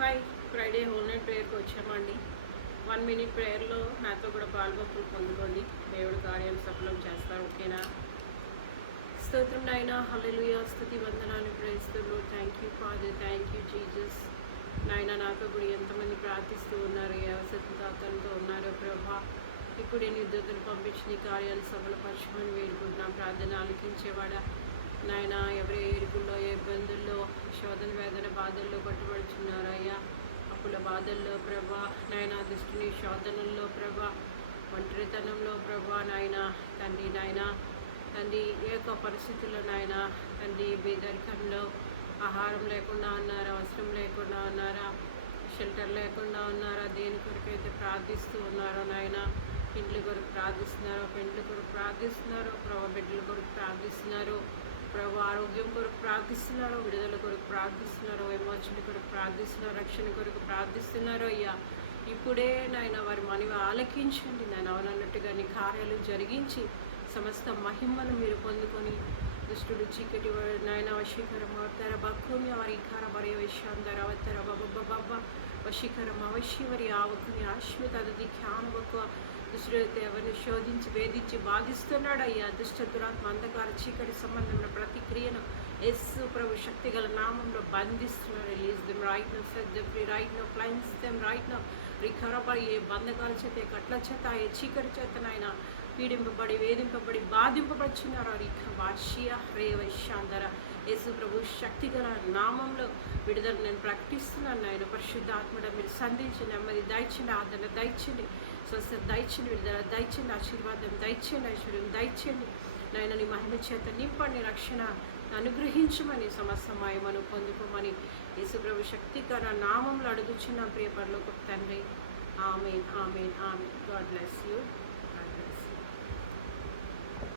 Hi, Friday whole night ప్రేయర్కి వచ్చామండి. 1 minute ప్రేయర్లో నాతో కూడా పాల్గొప్పులు పొందుకోండి. దేవుడు కార్యాలు సఫలం చేస్తారు. ఓకేనా? స్తోత్రం నాయనా, హల్లెలూయా, స్తుతి వందనాలు, ప్రేస్తులు. Thank you father, thank you Jesus. నాయన నాతో కూడా ఎంతమంది ప్రార్థిస్తూ ఉన్నారు, ఏ అవసరంతో ఉన్నారో ప్రభా, ఇప్పుడు నీ యుద్ధతను పంపించి నీ కార్యాలు సఫలపరచమని వేడుకుంటున్నాం. ప్రార్థన ఆలకించేవాడా నాయన, ఎవరి ఇరుకుల్లో, ఏ ఇబ్బందుల్లో, శోధన వేదన బాధల్లో పట్టుబడుచున్నారో అయ్యా, అప్పుల బాధల్లో ప్రభా, నాయన దుష్టుని శోధనల్లో ప్రభా, ఒంటరితనంలో ప్రభా, నాయన తండ్రి, నాయన తండ్రి ఏ యొక్క పరిస్థితుల్లో నాయన తండ్రి బేదరికంలో, ఆహారం లేకుండా ఉన్నారా, అవసరం లేకుండా ఉన్నారా, షెల్టర్ లేకుండా ఉన్నారా, దేని కొరకైతే ప్రార్థిస్తూ ఉన్నారో నాయన, ఇండ్ల కొరకు ప్రార్థిస్తున్నారో, పెండ్ల కొరకు ప్రార్థిస్తున్నారో ప్రభా, బిడ్డల కొరకు ప్రార్థిస్తున్నారు ప్రభు, ఆరోగ్యం కొరకు ప్రార్థిస్తున్నారు, విడుదల కొరకు ప్రార్థిస్తున్నారు, విమోచన కొరకు ప్రార్థిస్తున్నారు, రక్షణ కొరకు ప్రార్థిస్తున్నారు అయ్యా. ఇప్పుడే నాయన వారి మనవి ఆలకించండి నాయన, అవునన్నట్టుగా నీ కార్యాలు జరిగించి సమస్త మహిమను మీరు పొందుకొని దుష్టుడు చీకటి నాయన వశీకరం అవతార బక్కుని అవరీకార బరే విషయాందర అవతార బబ్బ వశీకరం అవశ్యవరి ఆవకుని ఆశ్మిత అది ఖ్యానవకు దుష్టుడైతే ఎవరిని శోధించి వేధించి బాధిస్తున్నాడు అయ్యా. దుష్ట దురాత్మ అంధకార చీకటి సంబంధమైన ప్రతిక్రియను యేసు ప్రభు శక్తి గల నామంలో బంధిస్తున్నాడు. Release them right now, set them free right now, cleanse them right now. Recover ఏ బంధకాల చేత, ఏ కట్ల చేత, ఏ చీకటి చేత నాయన పీడింపబడి వేధింపబడి బాధింపబడుచున్నారు. రిఖ వాషియా రే వైశాంధర యేసు ప్రభు శక్తి గల నామంలో విడుదల నేను ప్రకటిస్తున్నాను. నాయన పరిశుద్ధాత్మడ మీరు సంధించి నెమ్మది దయచండి, ఆదరణ దయచండి, స్వస్థత దయచండి, విడుదల దయచండి, ఆశీర్వాదం దయచండి, ఐశ్వర్యం దయచండి. నాయన నీ మహిమ చేత నింపండి, రక్షణ అనుగ్రహించమని సమస్త మాయమను పొందుకోమని యేసుప్రభు శక్తికర నామంలో అడుగుచున్న ప్రియ పరలోకపు తండ్రి. Amen, amen, amen. God bless you.